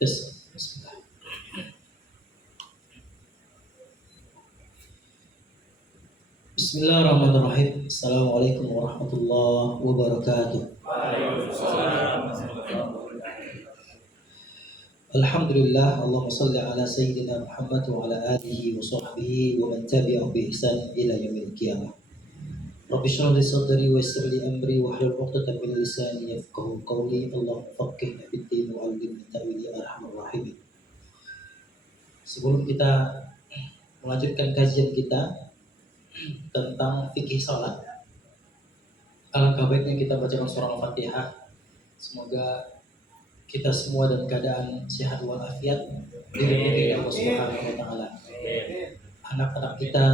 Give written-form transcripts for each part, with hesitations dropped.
Yes. Bismillah. Bismillahirrahmanirrahim. Assalamualaikum warahmatullahi wabarakatuh. Alhamdulillah, Allahumma salli ala Sayyidina Muhammad wa ala alihi wa sahbihi wa man tabi'ahum bi ihsan ila yaumil qiyamah. Rabbi shrah li sadri wa yassir li amri wa hlul 'uqdatam min lisani yafqahu qawli. Allahumma faqqihna fid din wa 'allimna ta'wil ya arhamar rahimin. Sebelum kita melanjutkan kajian kita tentang fikih salat, alangkah baiknya kita bacakan surah Al-Fatihah. Semoga kita semua dalam keadaan sehat walafiat, dilindungi Allah Subhanahu wa taala. Anak-anak kita,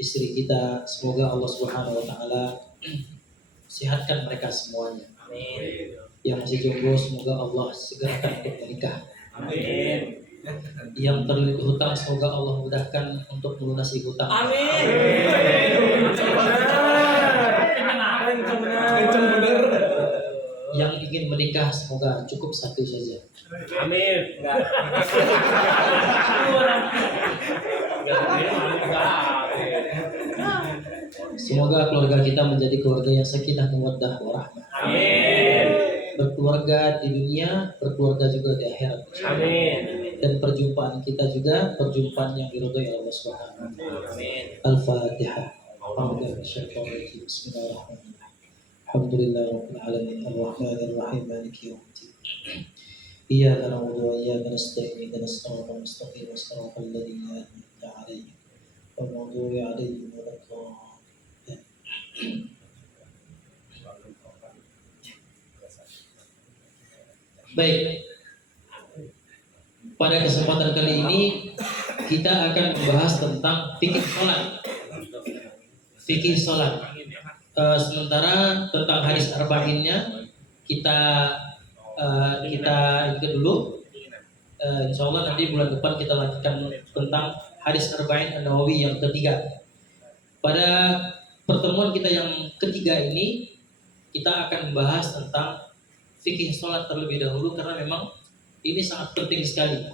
istri kita, semoga Allah Subhanahu wa taala sehatkan mereka semuanya. Yang masih jomblo, semoga Allah segerakan untuk menikah. Amin. Yang terlilit hutang, semoga Allah mudahkan untuk melunasi hutang. Amin. Yang ingin menikah, semoga cukup satu saja. Amin. Semoga keluarga kita menjadi keluarga yang sakinah mawaddah warahmah. Amin. Berkeluarga di dunia, berkeluarga juga di akhirat. Amin. Dan perjumpaan kita juga perjumpaan yang diridhoi Allah Subhanahu wa taala. Amin. Al-Fatihah. Bismillahirrahmanirrahim. Alhamdulillahirabbil alamin arrahmanir rahim maliki yaumiddin. Iyyaka na'budu wa iyyaka nasta'in ihdinas siratal mustaqim siratal ladzina an'amta 'alaihim ghairil maghdubi 'alaihim waladdallin. Baik. Pada kesempatan kali ini kita akan membahas tentang fikih salat. Fikih salat. Sementara tentang hadis arba'innya kita ikut dulu. Insya Allah nanti bulan depan kita lanjutkan tentang hadis arba'in an-Nawawi yang ketiga. Pada pertemuan kita yang ketiga ini kita akan membahas tentang fikih salat terlebih dahulu karena memang ini sangat penting sekali.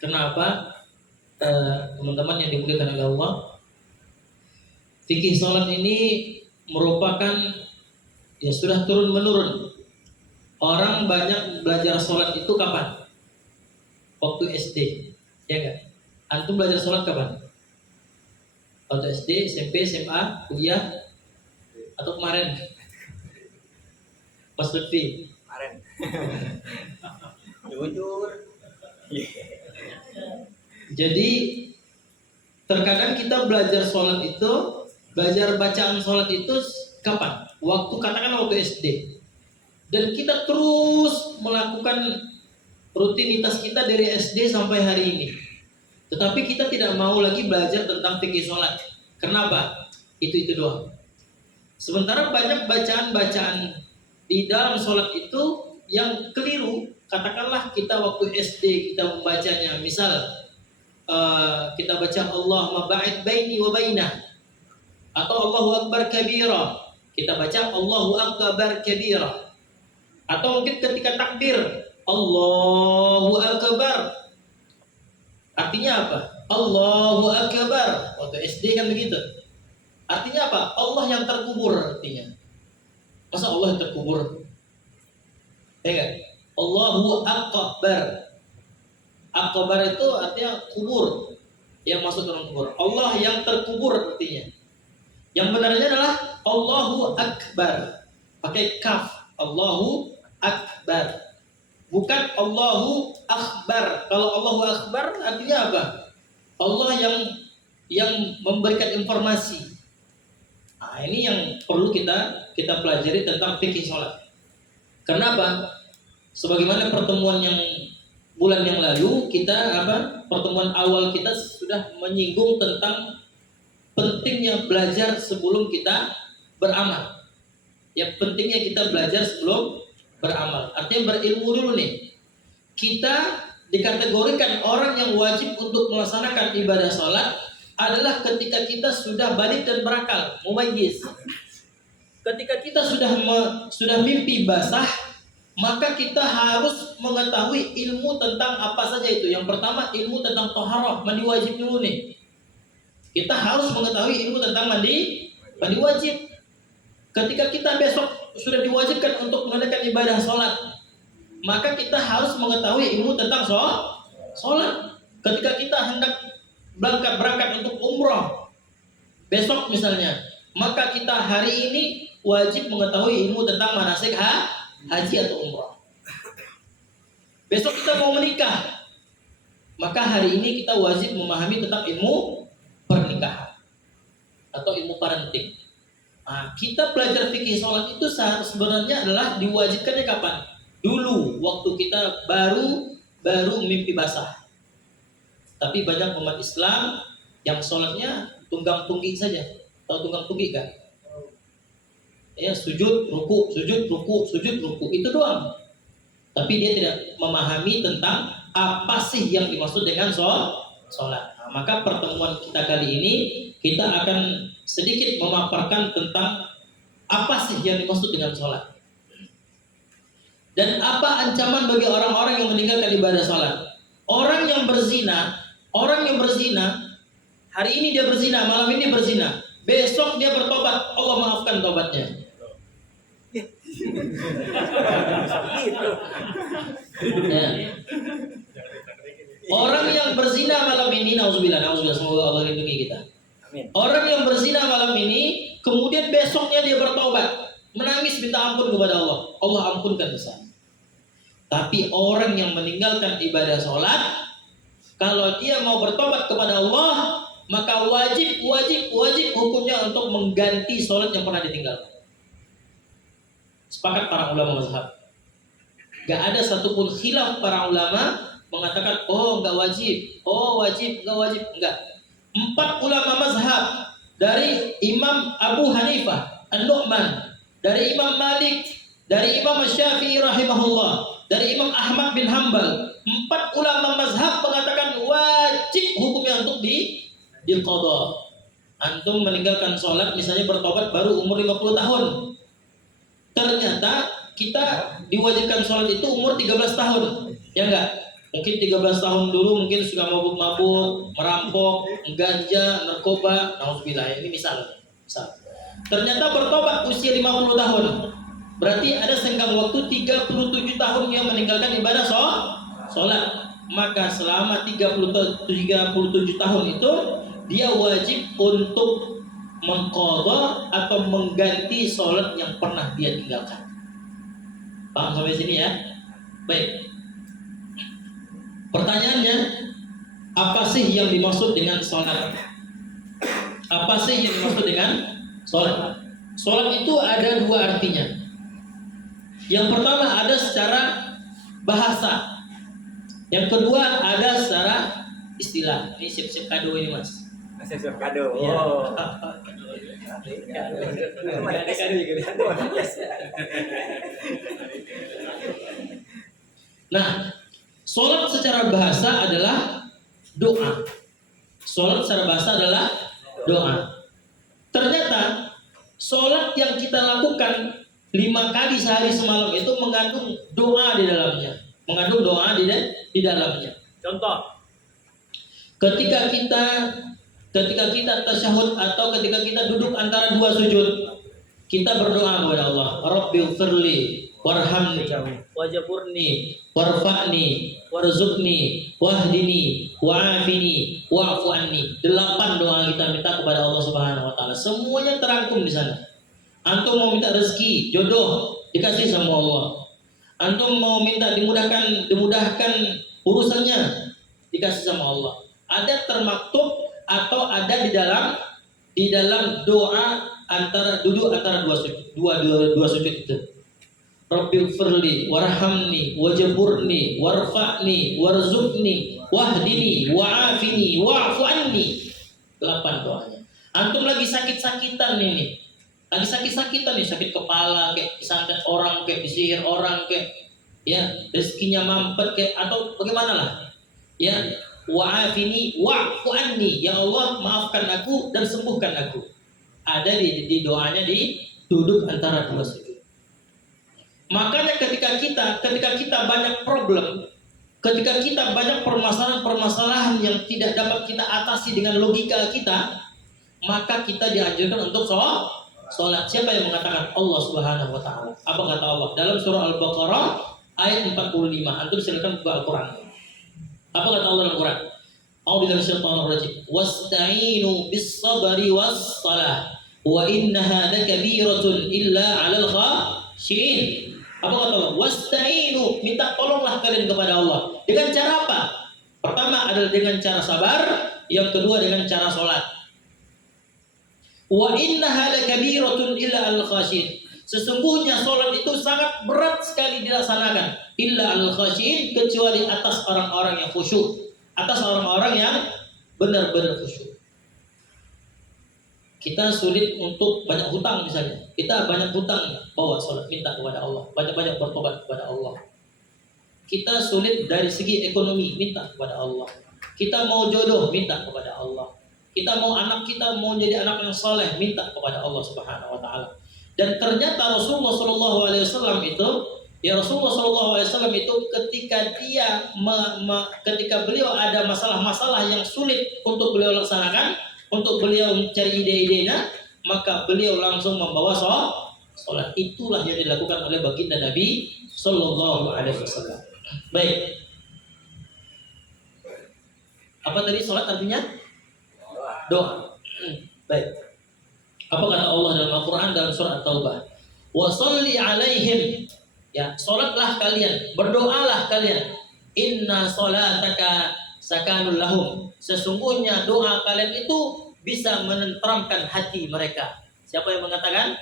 Kenapa? Teman-teman yang dimuliakan oleh Allah, fikih salat ini merupakan ya sudah turun menurun. Orang banyak belajar sholat itu kapan? Waktu SD, ya kan? Antum belajar sholat kapan? Waktu SD, SMP, SMA, kuliah, atau kemarin? Pas Lutfi? Kemarin. Jujur. Jadi terkadang kita belajar sholat itu, belajar bacaan sholat itu kapan? Waktu katakan waktu SD. Dan kita terus melakukan rutinitas kita dari SD sampai hari ini. Tetapi kita tidak mau lagi belajar tentang fikih sholat. Kenapa? Itu doang. Sementara banyak bacaan-bacaan di dalam sholat itu yang keliru. Katakanlah kita waktu SD kita membacanya. Misal kita baca Allahumma ba'id baini wa bainah, atau Allahu Akbar kabira, kita baca Allahu Akbar kabira. Atau mungkin ketika takbir Allahu Akbar, artinya apa? Allahu Akbar. Waktu SD kan begitu. Artinya apa? Allah yang terkubur artinya. Masa Allah yang terkubur? Ya kan? Allahu Akbar. Akbar itu artinya kubur, yang masuk dalam kubur. Allah yang terkubur artinya. Yang benarnya adalah Allahu Akbar, pakai kaf. Allahu Akbar, bukan Allahu Akbar. Kalau Allahu Akbar artinya apa? Allah yang memberikan informasi. Nah, ini yang perlu kita pelajari tentang fikih sholat. Kenapa? Sebagaimana pertemuan yang bulan yang lalu kita pertemuan awal kita sudah menyinggung tentang pentingnya belajar sebelum kita beramal. Ya, pentingnya kita belajar sebelum beramal. Artinya berilmu dulu nih. Kita dikategorikan orang yang wajib untuk melaksanakan ibadah sholat adalah ketika kita sudah balik dan berakal, mumayyiz. Ketika kita sudah mimpi basah, maka kita harus mengetahui ilmu tentang apa saja itu. Yang pertama ilmu tentang toharoh, mandi wajib dulu nih. Kita harus mengetahui ilmu tentang mandi wajib. Ketika kita besok sudah diwajibkan untuk menunaikan ibadah sholat, maka kita harus mengetahui ilmu tentang sholat. Ketika kita hendak berangkat untuk umroh besok misalnya, maka kita hari ini wajib mengetahui ilmu tentang manasik haji atau umroh. Besok kita mau menikah, maka hari ini kita wajib memahami tentang ilmu pernikahan atau ilmu parenting. Nah, kita belajar fikih sholat itu sebenarnya adalah diwajibkannya kapan? Dulu waktu kita baru mimpi basah. Tapi banyak umat Islam yang sholatnya tunggang tunggi saja. Tahu tunggang tunggi kan? Ya, sujud, ruku, itu doang. Tapi dia tidak memahami tentang apa sih yang dimaksud dengan sholat. Nah, maka pertemuan kita kali ini kita akan sedikit memaparkan tentang apa sih yang dimaksud dengan sholat dan apa ancaman bagi orang-orang yang meninggalkan ibadah sholat. Orang yang berzina hari ini dia berzina, malam ini berzina, besok dia bertobat, Allah maafkan tobatnya. Ya. Orang yang berzina malam ini, nauzubillah, semoga Allah lindungi kita. Amin. Orang yang berzina malam ini, kemudian besoknya dia bertobat, menangis minta ampun kepada Allah, Allah ampunkan dosa. Tapi orang yang meninggalkan ibadah sholat, kalau dia mau bertobat kepada Allah, maka wajib hukumnya untuk mengganti sholat yang pernah ditinggalkan. Sepakat para ulama mazhab. Gak ada satupun khilaf para ulama mengatakan enggak wajib, enggak wajib, enggak. 4 ulama mazhab, dari Imam Abu Hanifah An-Nu'man, dari Imam Malik, dari Imam Syafi'i rahimahullah, dari Imam Ahmad bin Hanbal, 4 ulama mazhab mengatakan wajib hukumnya untuk diqadha. Antum meninggalkan sholat misalnya bertobat baru umur 50 tahun. Ternyata kita diwajibkan sholat itu umur 13 tahun. Ya enggak? Mungkin 13 tahun dulu mungkin suka mabuk-mabuk, merampok, ganja, narkoba, nauzubillah, ini misal. Ternyata bertobat usia 50 tahun. Berarti ada senggang waktu 37 tahun dia meninggalkan ibadah sholat. Maka selama 37 tahun itu dia wajib untuk mengqadha atau mengganti sholat yang pernah dia tinggalkan. Paham sampai sini ya? Baik. Pertanyaannya, apa sih yang dimaksud dengan sholat? Apa sih yang dimaksud dengan sholat? Sholat itu ada 2 artinya. Yang pertama ada secara bahasa. Yang kedua ada secara istilah. Ini siap-siap kado ini mas. Siap kado. Ya. Oh. Nah, sholat secara bahasa adalah doa. Sholat secara bahasa adalah doa. Ternyata sholat yang kita lakukan 5 kali sehari semalam itu mengandung doa di dalamnya. Mengandung doa di dalamnya. Contoh. Ketika kita tasyahud atau ketika kita duduk antara 2 sujud, kita berdoa kepada Allah, Rabbighfirli warhamni wajburni warfa'ni warzuqni wahdini wa'afini wa'fu anni. 8 doa kita minta kepada Allah Subhanahu wa taala. Semuanya terangkum di sana. Antum mau minta rezeki, jodoh, dikasih sama Allah. Antum mau minta dimudahkan urusannya, dikasih sama Allah. Ada termaktub atau ada di dalam doa antara duduk antara 2 sujud, dua sujud itu. Rabbighfirli warhamni wajburni warfa'ni warzuqni wahdini wa'afini wa'fu anni. 8 doanya. Antum lagi sakit-sakitan ini. Lagi sakit-sakitan nih, sakit kepala kayak disantet orang, kayak disihir orang, kayak ya rezekinya mampet kayak atau bagaimana lah. Ya, wa'afini wa'fu anni. Ya Allah, maafkan aku dan sembuhkan aku. Ada di doanya di duduk antara 2 sujud. Makanya ketika kita banyak problem, ketika kita banyak permasalahan yang tidak dapat kita atasi dengan logika kita, maka kita dianjurkan untuk sholat. Siapa yang mengatakan? Allah Subhanahu wa taala. Apa kata Allah? Dalam surah Al-Baqarah ayat 45. Antum silakan buka Al-Qur'an. Apa kata Allah dalam Al-Qur'an? A'udzu minasyaitonir rajim. Wasta'inu bis-sabri was-shalah wa innaha lakabiratun illa 'alal khashiyin. Apa kata Allah? Wasta'inu, minta tolonglah kalian kepada Allah. Dengan cara apa? Pertama adalah dengan cara sabar, yang kedua dengan cara sholat. Wa innaha lakabiratun illa 'alal khashiyin. Sesungguhnya sholat itu sangat berat sekali dilaksanakan. Illa 'alal khashiyin, kecuali atas orang-orang yang khusyuk. Atas orang-orang yang benar-benar khusyuk. Kita sulit untuk banyak hutang misalnya. Kita banyak hutang, bawa sholat, minta kepada Allah. Banyak-banyak bertobat kepada Allah. Kita sulit dari segi ekonomi, minta kepada Allah. Kita mau jodoh, minta kepada Allah. Kita mau anak kita mau jadi anak yang saleh, minta kepada Allah Subhanahu wa taala. Dan ternyata Rasulullah SAW itu, ketika beliau ada masalah-masalah yang sulit untuk beliau laksanakan, untuk beliau mencari ide-idenya, maka beliau langsung membawa sholat. Itulah yang dilakukan oleh baginda Nabi Sallallahu Alaihi Wasallam. Baik. Apa tadi sholat artinya? Doa. Baik. Apa kata Allah dalam Al-Quran dalam surah At-Taubah? Wa sholli alaihim. Ya, sholatlah kalian, berdoalah kalian. Inna sholataka sakanul lahum. Sesungguhnya doa kalian itu bisa menenteramkan hati mereka. Siapa yang mengatakan?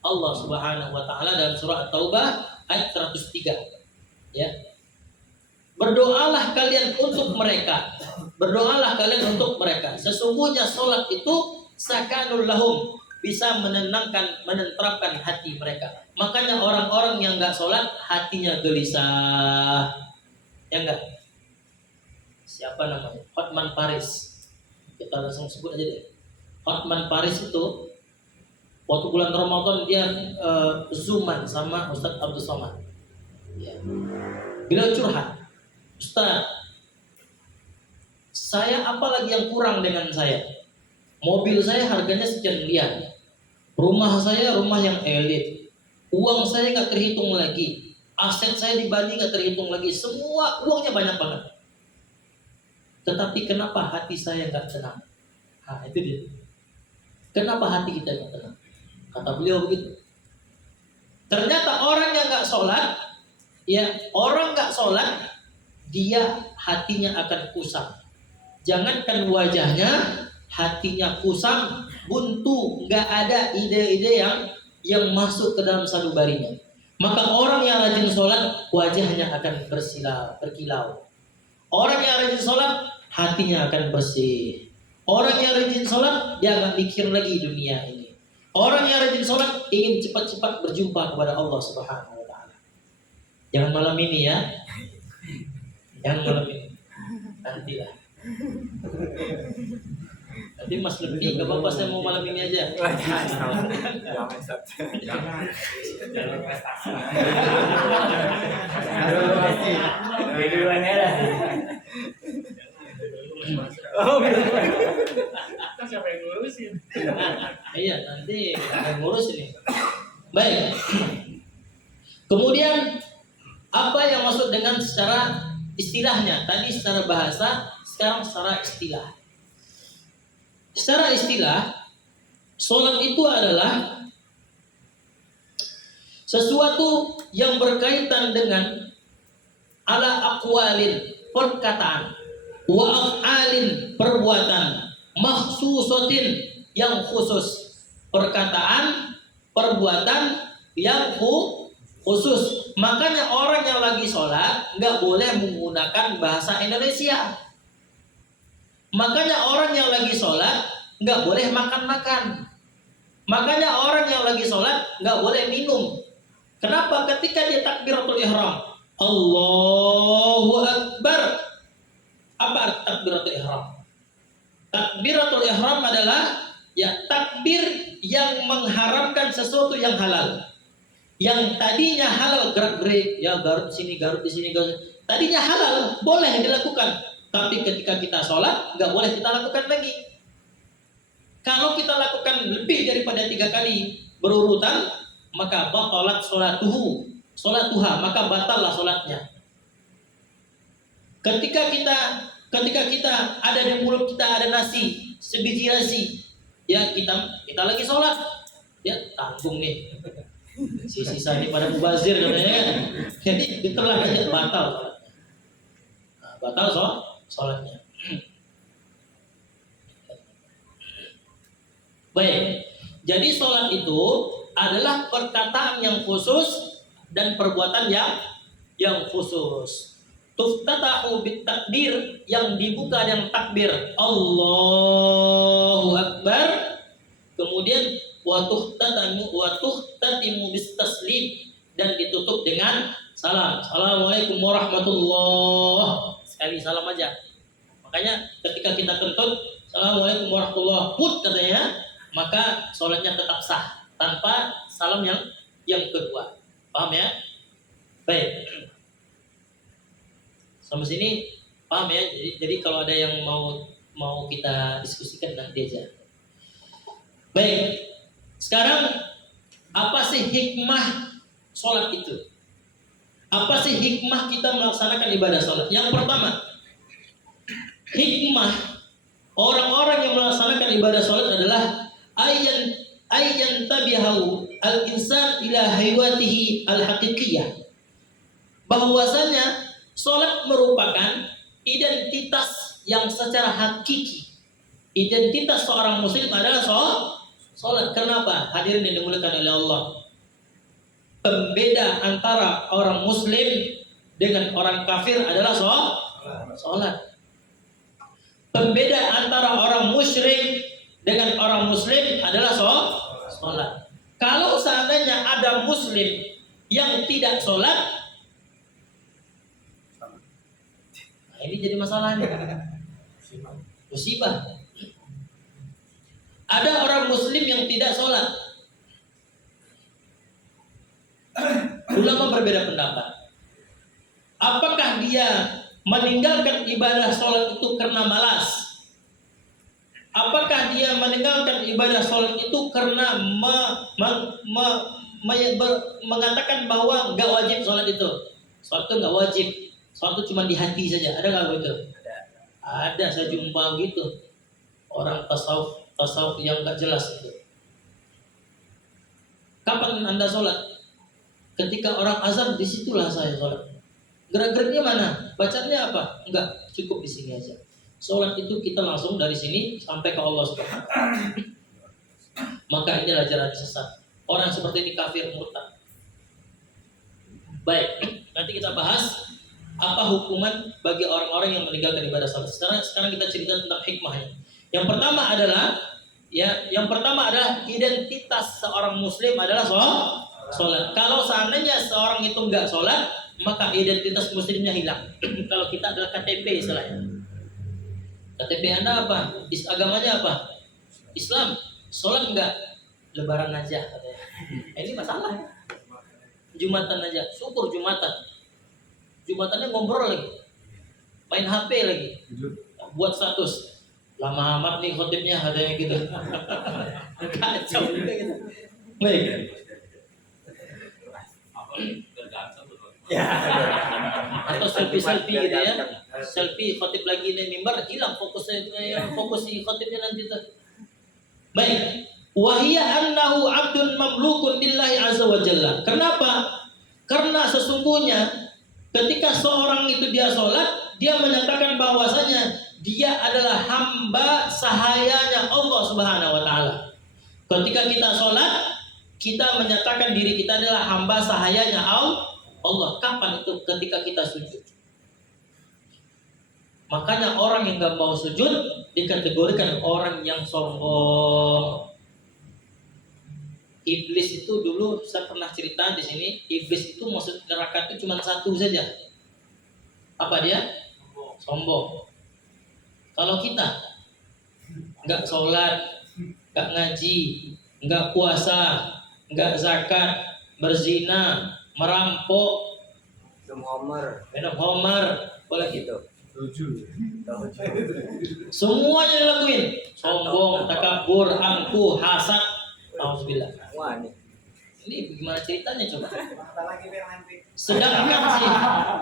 Allah Subhanahu wa taala dalam surah At-Taubah ayat 103. Ya. Berdoalah kalian untuk mereka. Berdoalah kalian untuk mereka. Sesungguhnya sholat itu sakanul lahum, bisa menenteramkan hati mereka. Makanya orang-orang yang nggak sholat hatinya gelisah, ya enggak? Siapa namanya? Hotman Paris. Kita langsung sebut aja deh. Hotman Paris itu waktu bulan Ramadan dia zooman sama Ustadz Abdul Somad. Ya. Beliau curhat, Ustadz, saya apalagi yang kurang dengan saya? Mobil saya harganya sekian miliar, rumah saya rumah yang elit, uang saya nggak terhitung lagi, aset saya di Bali nggak terhitung lagi, semua uangnya banyak banget. Tetapi kenapa hati saya nggak tenang? Nah itu dia. Kenapa hati kita nggak tenang? Kata beliau begitu. Ternyata orang yang nggak sholat, ya orang nggak sholat, dia hatinya akan kusam. Jangankan wajahnya, hatinya kusam, buntu, nggak ada ide-ide yang masuk ke dalam sanubarinya. Maka orang yang rajin sholat, wajahnya akan berkilau. Orang yang rajin sholat, hatinya akan bersih. Orang yang rajin sholat, dia nggak mikir lagi dunia ini. Orang yang rajin sholat ingin cepat-cepat berjumpa kepada Allah Subhanahu wa taala. Jangan malam ini ya. Jangan malam ini. Nantilah. Nanti Mas lebih ke bapak, saya mau malam ini aja. Jangan. Siapa yang ngurusin? Iya, nanti akan ngurus ini. Baik. Kemudian apa yang masuk dengan secara istilahnya? Tadi secara bahasa, sekarang secara istilah. Secara istilah, sholat itu adalah sesuatu yang berkaitan dengan ala aqwalin, perkataan, wa af'alin, perbuatan, makhsusatin, yang khusus, perkataan, perbuatan yang khusus. Makanya orang yang lagi sholat nggak boleh menggunakan bahasa Indonesia. Makanya orang yang lagi sholat nggak boleh makan-makan. Makanya orang yang lagi sholat nggak boleh minum. Kenapa? Ketika dia takbiratul ihram, Allahu Akbar. Apa arti takbiratul ihram? Takbiratul ihram adalah ya takbir yang mengharamkan sesuatu yang halal, yang tadinya halal gerak-gerik, ya garut di sini, garut di sini, garut. Tadinya halal, boleh dilakukan. Tapi ketika kita sholat, nggak boleh kita lakukan lagi. Kalau kita lakukan lebih daripada 3 kali berurutan, maka batalat sholatuha, maka batallah sholatnya. Ketika kita ada di mulut kita ada nasi, sebiji nasi, ya kita lagi sholat, ya tanggung nih, sisa ini pada mubazir katanya, jadi ditelan aja batal sholatnya. Nah, batal sholatnya. Baik, jadi sholat itu adalah perkataan yang khusus dan perbuatan yang khusus. Tuftatahu bit takbir, yang dibuka dengan takbir Allahu Akbar, kemudian wa tuhtatimu bis taslim, dan ditutup dengan salam. Assalamualaikum warahmatullah. Sekali salam aja. Makanya ketika kita kentut Assalamualaikum warahmatullah put katanya, maka sholatnya tetap sah tanpa salam yang kedua. Paham ya? Baik. Sampai sini paham ya? Jadi kalau ada yang mau kita diskusikan nanti aja. Baik. Sekarang apa sih hikmah sholat itu? Apa sih hikmah kita melaksanakan ibadah sholat? Yang pertama, hikmah orang-orang yang melaksanakan ibadah sholat adalah ayyan tabihahu al-insan ila haywatihi al-haqiqiyah. Bahwasanya sholat merupakan identitas yang secara hakiki. Identitas seorang muslim adalah sholat. Kenapa? Hadirin yang dimuliakan oleh Allah. Pembeda antara orang muslim dengan orang kafir adalah sholat. Pembeda antara orang musyrik dengan orang muslim adalah sholat. Kalau seandainya ada muslim yang tidak sholat, ini jadi masalah nih. Musibah. Ada orang muslim yang tidak sholat. Ulama berbeda pendapat. Apakah dia meninggalkan ibadah sholat itu karena malas? Apakah dia meninggalkan ibadah sholat itu karena mengatakan bahwa nggak wajib sholat itu? Sholat itu nggak wajib. Sholat itu cuma di hati saja. Ada nggak begitu? Ada, saya jumpa gitu. Orang tasawuf yang nggak jelas itu. Kapan Anda sholat? Ketika orang azan, disitulah saya sholat. Gerak-geriknya mana? Bacanya apa? Enggak, cukup di sini aja. Sholat itu kita langsung dari sini sampai ke Allah Subhanahu wa Ta'ala. Maka inilah jalan sesat. Orang seperti ini kafir murtad. Baik, nanti kita bahas apa hukuman bagi orang-orang yang meninggalkan ibadah salat. Sekarang kita cerita tentang hikmahnya. Yang pertama adalah identitas seorang muslim adalah sholat. Kalau seandainya seorang itu enggak sholat, maka identitas muslimnya hilang. Kalau kita adalah KTP istilahnya. KTP Anda apa? Agamanya apa? Islam. Sholat enggak? Lebaran aja katanya. Ini masalah. Jumatan aja. Syukur Jumatan. Jumatannya ngobrol lagi. Main HP lagi. Buat status. Lama amat nih khotibnya, adanya gitu. Kacau juga gitu. Baik. Ya. Atau selfie gitu ya. Selfie khotib lagi di mimbar, hilang fokus di khotibnya nanti tuh. Baik. Wahia annahu abdun mamlukun lillahi azza wa jalla. Kenapa? Karena sesungguhnya ketika seorang itu dia sholat, dia menyatakan bahwasanya dia adalah hamba sahayanya Allah Subhanahu wa Ta'ala. Ketika kita sholat, kita menyatakan diri kita adalah hamba sahayanya Allah. Kapan itu? Ketika kita sujud. Makanya orang yang gak mau sujud dikategorikan orang yang sombong. Iblis itu dulu saya pernah cerita di sini. Iblis itu maksud neraka itu cuma satu saja. Apa dia? Sombong. Kalau kita nggak sholat, nggak ngaji, nggak puasa, nggak zakat, berzina, merampok, Minum Homer. minum homer, boleh gitu. Tujuh. Semuanya dilakuin. Sombong, takabur, angkuh, hasad. Alhamdulillah. Wah nih. Ini bagaimana ceritanya coba?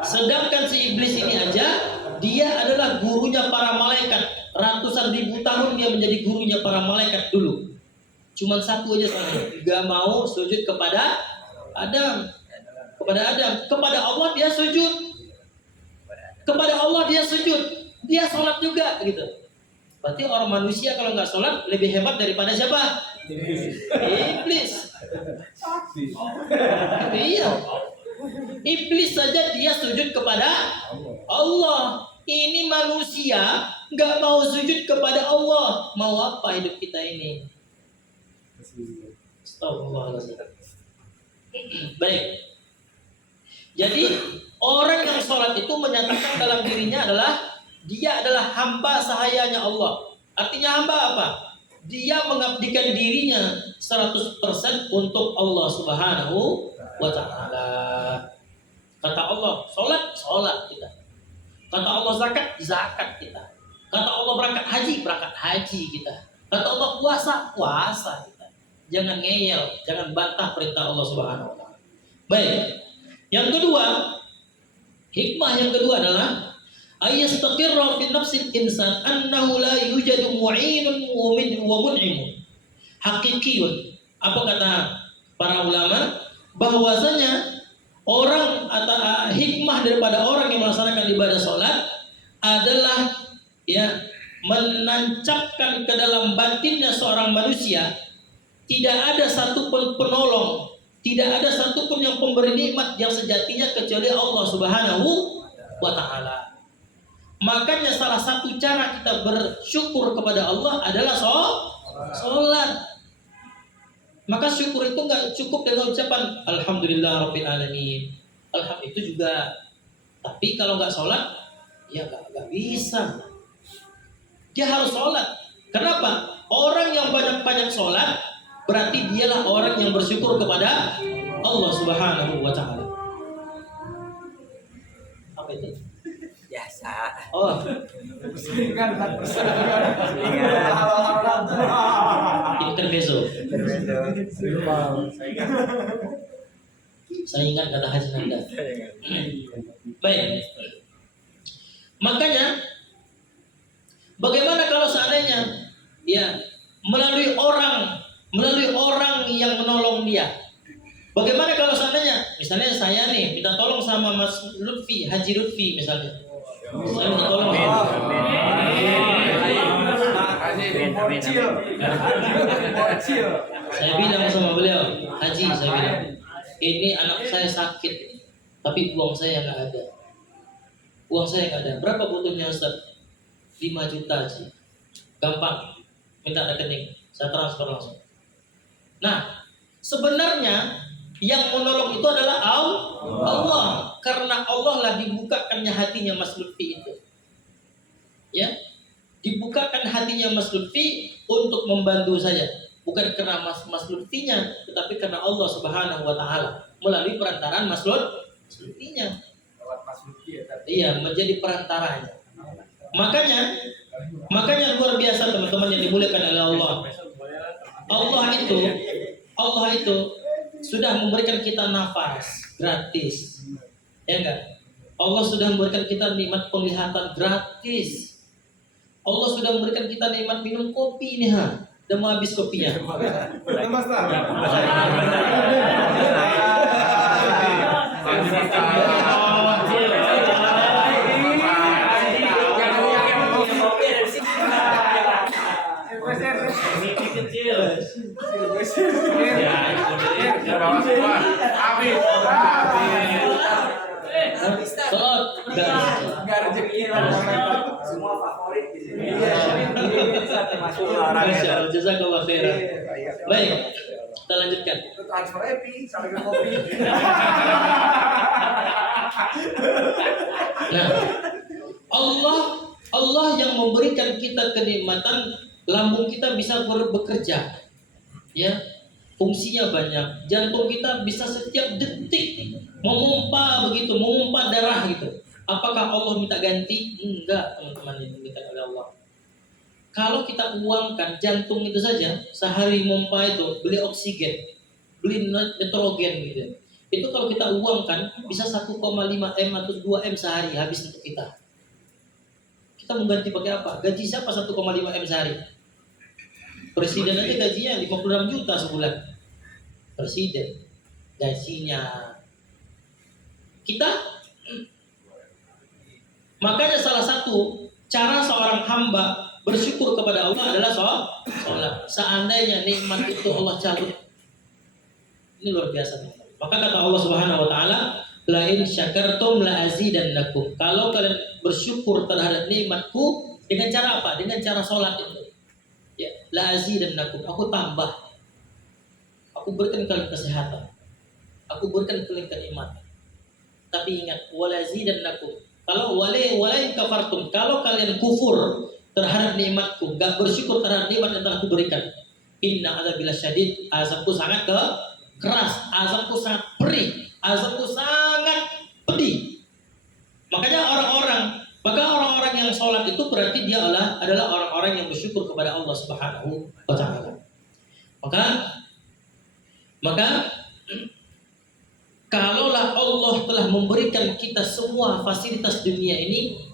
Sedangkan si iblis ini aja, dia adalah gurunya para malaikat. Ratusan ribu tahun dia menjadi gurunya para malaikat dulu. Cuman satu aja soalnya, gak mau sujud kepada Adam. Kepada Allah dia sujud. Kepada Allah dia sujud. Dia sholat juga gitu. Berarti orang manusia kalau nggak sholat lebih hebat daripada siapa? Iblis. Iya. Iblis saja dia sujud kepada Allah. Ini manusia nggak mau sujud kepada Allah. Mau apa hidup kita ini? Astagfirullahaladzim. Baik. Jadi orang yang sholat itu menyatakan dalam dirinya adalah dia adalah hamba sahayanya Allah. Artinya hamba apa? Dia mengabdikan dirinya 100% untuk Allah Subhanahu wa ta'ala. Kata Allah, sholat kita. Kata Allah, zakat kita. Kata Allah, berangkat haji kita. Kata Allah, puasa kita. Jangan ngeyel, jangan bantah perintah Allah Subhanahu wa ta'ala. Baik. Yang kedua, hikmah yang kedua adalah ayastaqirra fi nafsil insan annahu la yujadu mu'inun wa mun'imun. Haqiqiyun. Apa kata para ulama? Bahwasanya orang atau hikmah daripada orang yang melaksanakan ibadah sholat adalah menancapkan ke dalam batinnya seorang manusia tidak ada satupun penolong, tidak ada satupun yang pemberi nikmat yang sejatinya kecuali Allah Subhanahu wa ta'ala. Makanya salah satu cara kita bersyukur kepada Allah adalah sholat. Maka syukur itu nggak cukup dengan ucapan Alhamdulillah Rabbil Alamin. Alhamdulillah itu juga. Tapi kalau nggak sholat, ya nggak bisa. Dia harus sholat. Kenapa? Orang yang banyak-banyak sholat berarti dialah orang yang bersyukur kepada Allah Subhanahu wa ta'ala. Apa itu? Biasa. Oh. Intermezzo. Saya ingat kata Haji Nanda. Baik. Makanya bagaimana kalau seandainya melalui orang yang menolong dia. Bagaimana kalau seandainya misalnya saya nih minta tolong sama Mas Lutfi, Haji Lutfi misalnya. Saya minta tolong. Saya bilang sama beliau, Haji, saya bilang, ini anak saya sakit, tapi uang saya nggak ada. Uang saya nggak ada. Berapa butuhnya Ustaz? 5 juta sih. Gampang. Minta rekening, saya transfer langsung. Nah, sebenarnya yang menolong itu adalah Allah. Karena Allah lah dibukakannya hatinya Mas Lutfi itu. Ya, dibukakan hatinya Mas Lutfi untuk membantu saya. Bukan karena Mas Lutfinya, tetapi karena Allah Subhanahu wa ta'ala melalui perantaraan Mas Lutfinya. Iya, menjadi perantaranya. Makanya luar biasa teman-teman yang dimuliakan oleh Allah. Allah itu sudah memberikan kita nafas gratis. Ya enggak? Allah sudah memberikan kita nikmat penglihatan gratis. Allah sudah memberikan kita nikmat minum kopi nih, udah mau habis kopinya. Semua favorit di sini. Jazakallah khairan. Baik, kita lanjutkan. Transfer Epi sampai ke kopi. Nah, Allah yang memberikan kita kenikmatan lambung kita bisa bekerja. Ya. fungsinya banyak. Jantung kita bisa setiap detik memompa begitu, memompa darah gitu. Apakah Allah minta ganti? Enggak, teman-teman, yang diberikan oleh Allah. Kalau kita uangkan jantung itu saja, sehari mompa itu beli oksigen, beli nitrogen gitu. Itu kalau kita uangkan bisa 1,5 M atau 2 M sehari habis untuk kita. Kita mau ganti pakai apa? Gaji siapa 1,5 M sehari? Presiden aja gajinya 56 juta sebulan. Presiden gajinya. Kita, makanya salah satu cara seorang hamba bersyukur kepada Allah adalah sholat. Seandainya nikmat itu Allah cabut, ini luar biasa. Maka kata Allah Subhanahu Wa Taala, la in syakartum la azidannakum. Kalau kalian bersyukur terhadap nikmatku dengan cara apa? Dengan cara sholat itu. Ya, la azidannakum. Aku tambah. Aku berikan kalian kesehatan. Aku berikan kalian kenikmatan. Tapi ingat, wala azidannakum. Kalau walai kafartum, kalau kalian kufur terhadap nikmatku, gak bersyukur terhadap nikmat yang telah aku berikan, inna adzabil syadid, azabku sangat keras, azabku sangat perih, azabku sangat pedih. Makanya orang-orang yang sholat itu berarti dia adalah orang-orang yang bersyukur kepada Allah Subhanahu wa Ta'ala. Maka kalaulah Allah telah memberikan kita semua fasilitas dunia ini,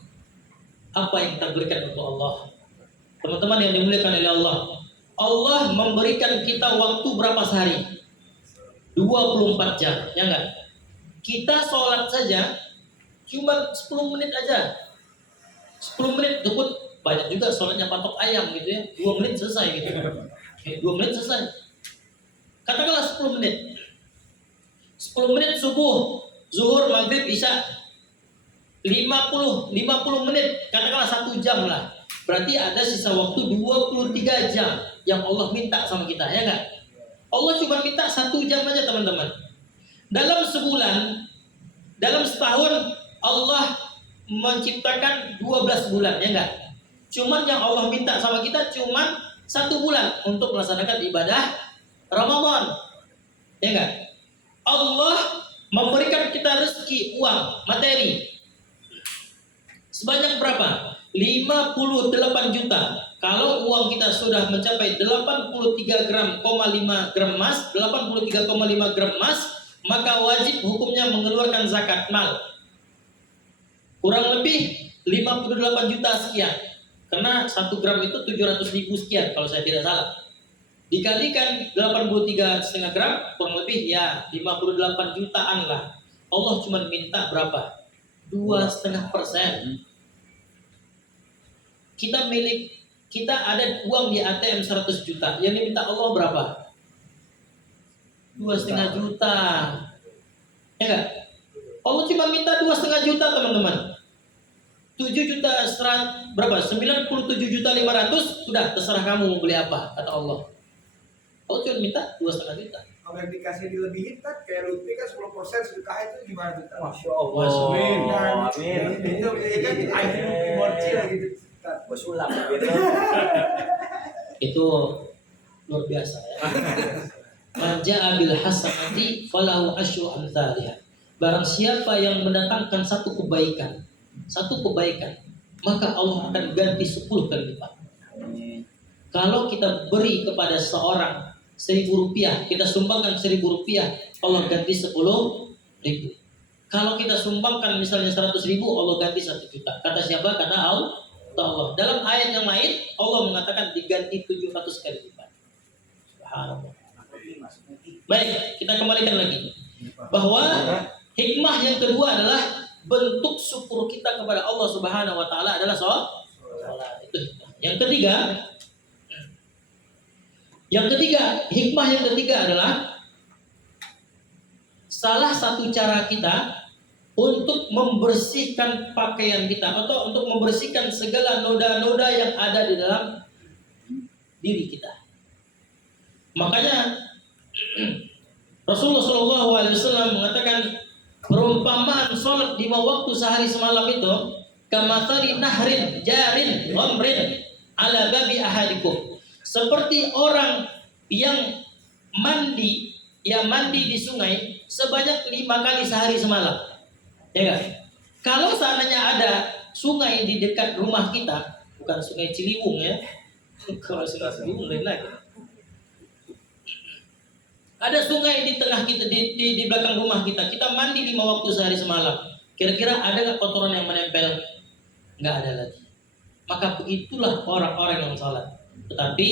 apa yang kita berikan untuk Allah? Teman-teman yang dimuliakan oleh Allah, Allah memberikan kita waktu berapa sehari? 24 jam, ya enggak? Kita sholat saja cuma 10 menit aja. 10 menit itu pun banyak juga sholatnya patok ayam gitu ya. 2 menit selesai gitu. 2 menit selesai. Katakanlah 10 menit. 10 menit subuh, zuhur, maghrib, isya. 50 menit, katakanlah 1 jam lah. Berarti ada sisa waktu 23 jam yang Allah minta sama kita, ya enggak? Allah cuma minta 1 jam aja, teman-teman. Dalam sebulan, dalam setahun Allah menciptakan 12 bulan, ya enggak? Cuman yang Allah minta sama kita cuman 1 bulan untuk melaksanakan ibadah Ramadan, ya enggak? Allah memberikan kita rezeki, uang, materi sebanyak berapa? 58 juta. Kalau uang kita sudah mencapai 83,5 gram emas, 83,5 gram emas, maka wajib hukumnya mengeluarkan zakat mal. Kurang lebih 58 juta sekian. Karena 1 gram itu 700.000 sekian kalau saya tidak salah. Dikalikan 83,5 gram, kurang lebih ya 58 jutaan lah. Allah cuma minta berapa? 2,5%. Kita ada uang di ATM 100 juta. Yang diminta Allah berapa? 2,5 juta. Ya enggak? Allah cuma minta 2,5 juta, teman-teman. 7 juta berapa? 97.500.000 sudah terserah kamu mau beli apa, kata Allah. Allah cuma minta 2,5 juta. Kalau yang dikasih dilebihin kan kayak Lutfi kan 10% sedekah itu gimana tuh? Masya Allah. Amin. Amin. Itu ya kan iPhone borcil gitu. Bersulap gitu. Itu luar biasa ya. Man ja'a bil hasanati falahu asyru amsalihha. Barang siapa yang mendatangkan satu kebaikan, maka Allah akan ganti 10 kali lipat. Kalau kita beri kepada seorang 1.000 rupiah, kita sumbangkan 1.000 rupiah, Allah ganti 10.000. Kalau kita sumbangkan misalnya 100.000, Allah ganti 1 juta. Kata siapa? Kata Allah. Dalam ayat yang lain, Allah mengatakan diganti 700 kali lipat. Subhanallah. Baik, kita kembalikan lagi bahwa hikmah yang kedua adalah bentuk syukur kita kepada Allah Subhanahu Wa Taala adalah sholat. Itu hikmah. Hikmah yang ketiga adalah salah satu cara kita untuk membersihkan pakaian kita atau untuk membersihkan segala noda-noda yang ada di dalam diri kita. Makanya Rasulullah SAW mengatakan perumpamaan sholat 5 waktu sehari semalam itu kamathali nahrin jarin ghamrin ala babi ahadikum, seperti orang yang mandi di sungai sebanyak 5 kali sehari semalam. Ya kan? Kalau seandainya ada sungai di dekat rumah kita, bukan sungai Ciliwung ya. Kalau sungai Ciliwung lain lagi. Ada sungai di tengah kita, di belakang rumah kita. Kita mandi 5 waktu sehari semalam. Kira-kira ada nggak kotoran yang menempel? Nggak ada lagi. Maka begitulah orang-orang yang salat. Tetapi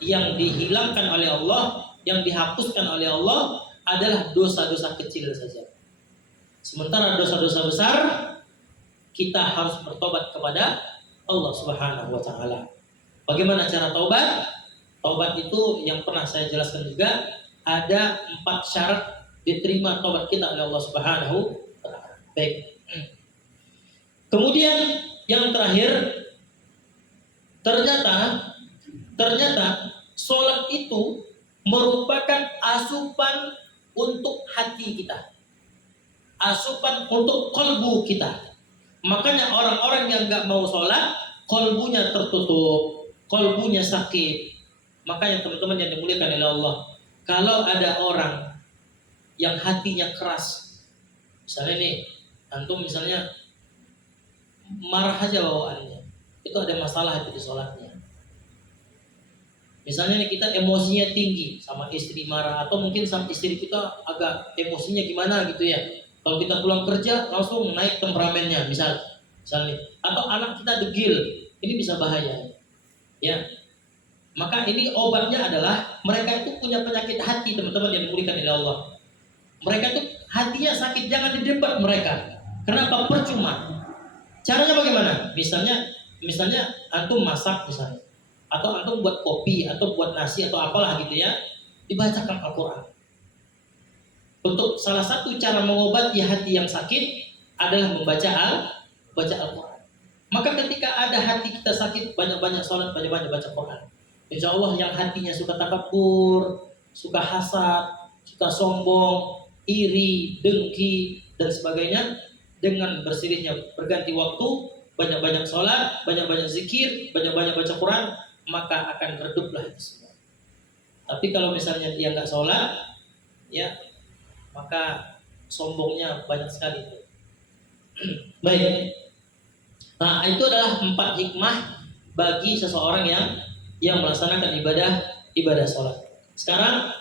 yang dihilangkan oleh Allah, yang dihapuskan oleh Allah adalah dosa-dosa kecil saja. Sementara dosa-dosa besar kita harus bertobat kepada Allah Subhanahu wa taala. Bagaimana cara taubat? Taubat itu yang pernah saya jelaskan juga, ada 4 syarat diterima taubat kita oleh Allah Subhanahu wa taala. Baik. Kemudian yang terakhir, ternyata sholat itu merupakan asupan untuk hati kita, asupan untuk kolbu kita. Makanya orang-orang yang nggak mau sholat, kolbunya tertutup, kolbunya sakit. Makanya teman-teman yang dimuliakan oleh Allah, kalau ada orang yang hatinya keras, misalnya nih, antum misalnya marah aja bawaannya, itu ada masalah itu di sholatnya. Misalnya nih kita emosinya tinggi, sama istri marah, atau mungkin sama istri kita agak emosinya gimana gitu ya. Kalau kita pulang kerja langsung naik temperamennya, misalnya, atau anak kita degil, ini bisa bahaya. Ya, maka ini obatnya adalah mereka itu punya penyakit hati, teman-teman yang dimuliakan oleh Allah. Mereka itu hatinya sakit, jangan didebat mereka. Kenapa? Percuma. Caranya bagaimana? Misalnya antum masak misalnya, atau antum buat kopi, atau buat nasi, atau apalah gitu ya, dibacakan Al-Quran. Untuk salah satu cara mengobati hati yang sakit adalah membaca Al-Quran. Maka ketika ada hati kita sakit, banyak-banyak sholat, banyak-banyak baca Quran. Insya Allah yang hatinya suka takabur, suka hasad, suka sombong, iri, dengki, dan sebagainya, dengan bersilihnya berganti waktu, banyak-banyak sholat, banyak-banyak zikir, banyak-banyak baca Quran, maka akan reduplah itu semua. Tapi kalau misalnya dia nggak sholat, ya maka sombongnya banyak sekali itu. Baik. Nah, itu adalah 4 hikmah bagi seseorang yang melaksanakan ibadah sholat. Sekarang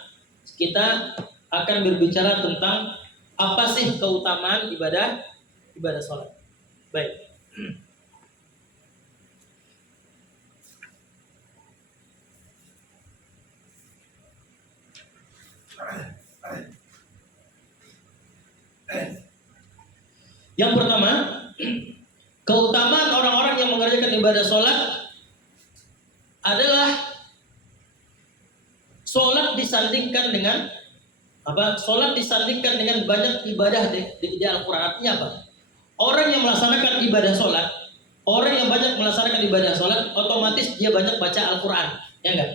kita akan berbicara tentang apa sih keutamaan ibadah sholat. Baik. Yang pertama, keutamaan orang-orang yang mengerjakan ibadah sholat adalah sholat disandingkan dengan apa? Sholat disandingkan dengan banyak ibadah di Al-Quran. Artinya apa? Orang yang melaksanakan ibadah sholat, orang yang banyak melaksanakan ibadah sholat, otomatis dia banyak baca Al-Quran, ya enggak?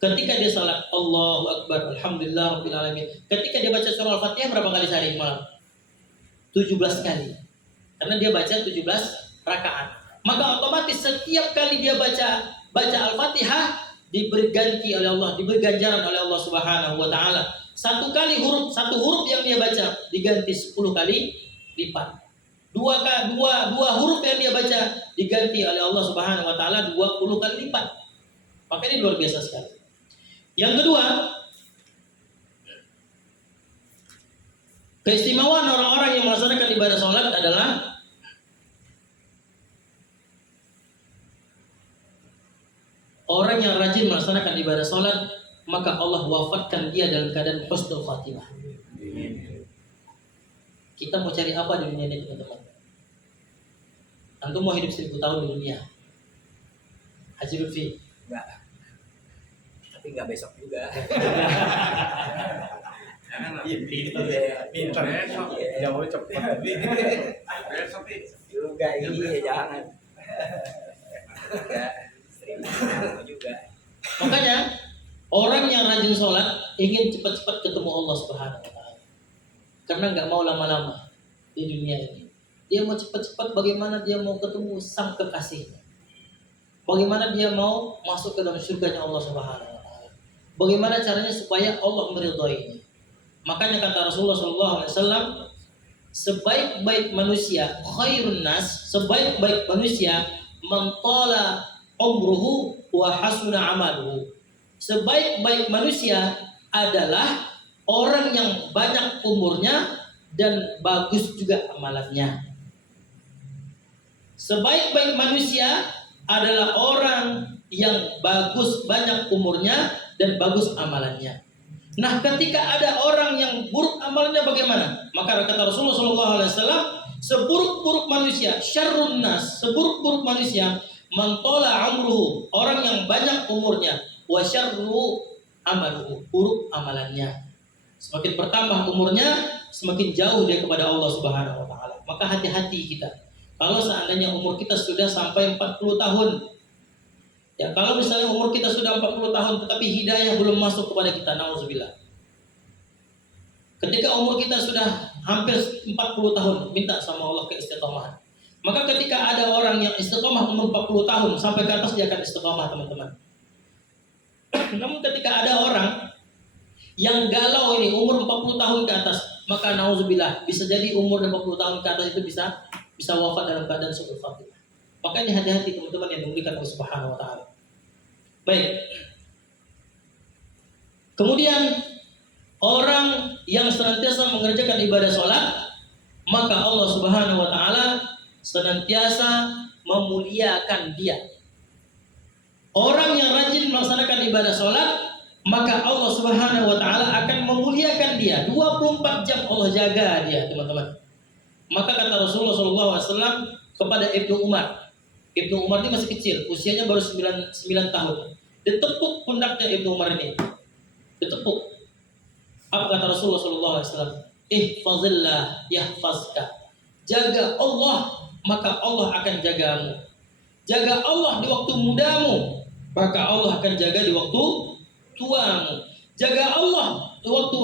Ketika dia sholat, Allahu Akbar, Alhamdulillah Rabbil Alamin. Ketika dia baca surah Al-Fatihah berapa kali sehari malam? 17 kali. Karena dia baca 17 rakaat. Maka otomatis setiap kali dia baca Al-Fatihah diberi ganti oleh Allah, diberi ganjaran oleh Allah Subhanahu wa taala. Satu huruf yang dia baca diganti 10 kali lipat. Dua huruf yang dia baca diganti oleh Allah Subhanahu wa taala 20 kali lipat. Maka ini luar biasa sekali. Yang kedua, keistimewaan orang-orang yang melaksanakan ibadah sholat adalah orang yang rajin melaksanakan ibadah sholat, maka Allah wafatkan dia dalam keadaan husnul khatimah. Kita mau cari apa di dunia ini, teman-teman? Antum mau hidup 1000 tahun di dunia? Haji Lutfi? Enggak. Tapi enggak besok juga. Pintar besok, jauh cepat. Besok Juga ini jangan. Enggak. Juga. Makanya orang yang rajin sholat ingin cepat-cepat ketemu Allah Subhanahu wa taala. Karena nggak mau lama-lama di dunia ini. Dia mau cepat-cepat bagaimana dia mau ketemu sang kekasihnya. Bagaimana dia mau masuk ke dalam surganya Allah Subhanahu wa taala. bagaimana caranya supaya Allah meridhoinya. Makanya kata Rasulullah SAW, sebaik-baik manusia, khairun nas, sebaik-baik manusia, man tala umruhu wa hasuna amaluhu. Sebaik-baik manusia adalah orang yang banyak umurnya dan bagus juga amalannya. Sebaik-baik manusia adalah orang yang bagus banyak umurnya dan bagus amalannya. Nah, ketika ada orang yang buruk amalnya bagaimana? Maka kata Rasulullah SAW, seburuk-buruk manusia, syarrun nas, seburuk-buruk manusia, man tala umruhu, orang yang banyak umurnya, wa syarru amaluhu, buruk amalannya. Semakin bertambah umurnya, semakin jauh dia kepada Allah Subhanahu wa taala. Maka hati-hati kita. Kalau seandainya umur kita sudah sampai 40 tahun, ya, kalau misalnya umur kita sudah 40 tahun tetapi hidayah belum masuk kepada kita, nauzubillah. Ketika umur kita sudah hampir 40 tahun, minta sama Allah keistiqomahan. Maka ketika ada orang yang istiqomah umur 40 tahun sampai ke atas, dia akan istiqomah, teman-teman. Namun ketika ada orang yang galau ini umur 40 tahun ke atas, maka nauzubillah, bisa jadi umur 40 tahun ke atas itu bisa wafat dalam keadaan su'ul khatimah. Makanya hati-hati teman-teman yang dimuliakan Allah Subhanahu wa taala. Baik. Kemudian orang yang senantiasa mengerjakan ibadah sholat, maka Allah Subhanahu wa taala senantiasa memuliakan dia. Orang yang rajin melaksanakan ibadah sholat, maka Allah Subhanahu wa taala akan memuliakan dia. 24 jam Allah jaga dia, teman-teman. Maka kata Rasulullah SAW kepada Ibnu Umar. Ibnu Umar ini masih kecil, usianya baru 9 tahun. Ditepuk pundaknya Ibnu Umar ini. Ditepuk. Apa kata Rasulullah SAW? Ihfazillah yahfazka. Jaga Allah, maka Allah akan jagamu. Jaga Allah di waktu mudamu, maka Allah akan jaga di waktu tuamu. Jaga Allah di waktu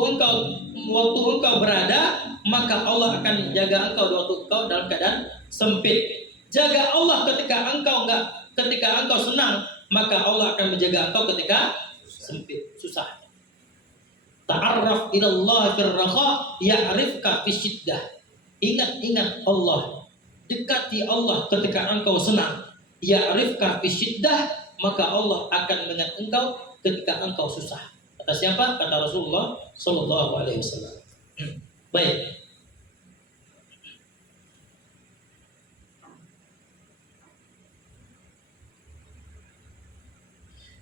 engkau berada, maka Allah akan jaga engkau di waktu engkau dalam keadaan sempit. Jaga Allah ketika engkau senang, maka Allah akan menjaga engkau ketika sempit, susah. Ta'arraf ila Allah fil raha ya'rifka fi syiddah. Ingat Allah. Dekati Allah ketika engkau senang. Ya'rifka fi syiddah, maka Allah akan mengingat engkau ketika engkau susah. Kata siapa? Kata Rasulullah sallallahu alaihi wasallam. Baik.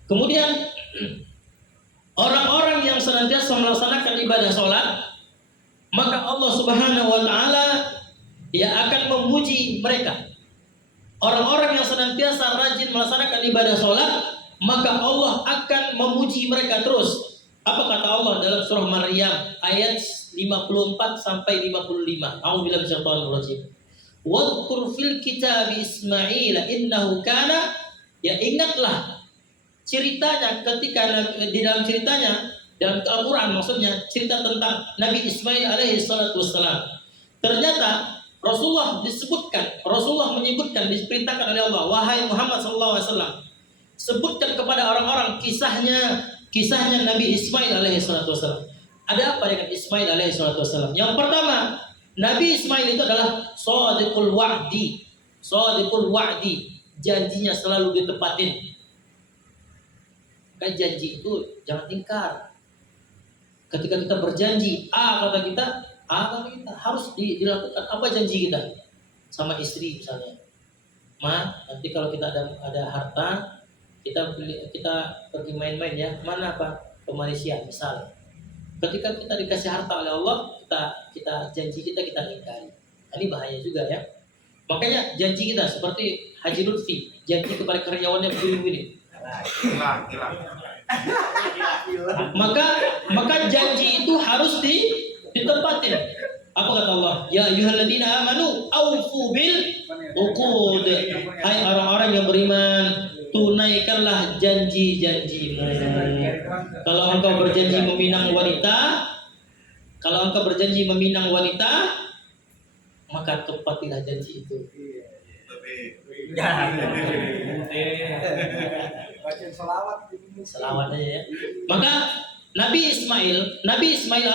Kemudian orang-orang yang senantiasa melaksanakan ibadah sholat, maka Allah Subhanahu wa taala akan memuji mereka. Orang-orang yang senantiasa rajin melaksanakan ibadah sholat, maka Allah akan memuji mereka terus. Apa kata Allah dalam surah Maryam ayat 54 sampai 55? A'udzubillahi minasyaitonir rajim. Wadhkur fil kitabi Ismail innahu kana, ya ingatlah ceritanya ketika di dalam ceritanya dalam Al-Quran, maksudnya cerita tentang Nabi Ismail alaihi salatu wassalam. Ternyata Rasulullah menyebutkan, diperintahkan oleh Allah, wahai Muhammad sallallahu alaihi wasallam, sebutkan kepada orang-orang kisahnya Nabi Ismail alaihi salatu wassalam. Ada apa dengan Ismail alaihi salatu wassalam? Yang pertama, Nabi Ismail itu adalah shadiqul wa'di, janjinya selalu ditepatin. Kan janji itu jangan ingkar. Ketika kita berjanji A kata kita harus dilakukan. Apa janji kita sama istri misalnya? Nanti kalau kita ada harta, kita pergi main-main ya. Mana apa? Ke Malaysia misal. Ketika kita dikasih harta oleh Allah, kita janji kita ingkari. Ini bahaya juga ya. Makanya janji kita seperti Haji Lutfi, janji kepada karyawannya begini-begini. Maka janji itu harus ditepatin. Apa kata Allah? Ya ayyuhalladzina amanu aufu bil uqud. Hai orang-orang yang beriman, tunaikanlah janji-janjimu. Kalau engkau berjanji meminang wanita, maka tepatilah janji itu. Baca selawat. Selawat aja ya. Maka Nabi Ismail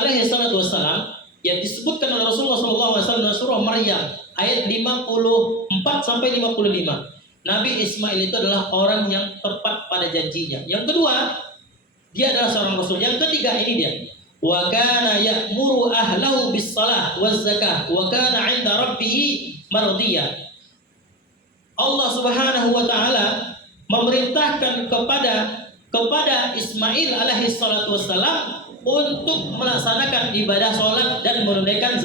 alaihi salatu wassalam yang disebutkan oleh Rasulullah SAW dalam surah Maryam ayat 54 sampai 55. Nabi Ismail itu adalah orang yang tepat pada janjinya. Yang kedua, dia adalah seorang rasul. Yang ketiga ini dia. Wa kana ya'muru ahlahu bis shalah waz zakah wa kana 'inda rabbih mardiyya. Allah Subhanahu wa taala memerintahkan kepada Ismail alaihi salatu wassalam untuk melaksanakan ibadah sholat dan menunaikan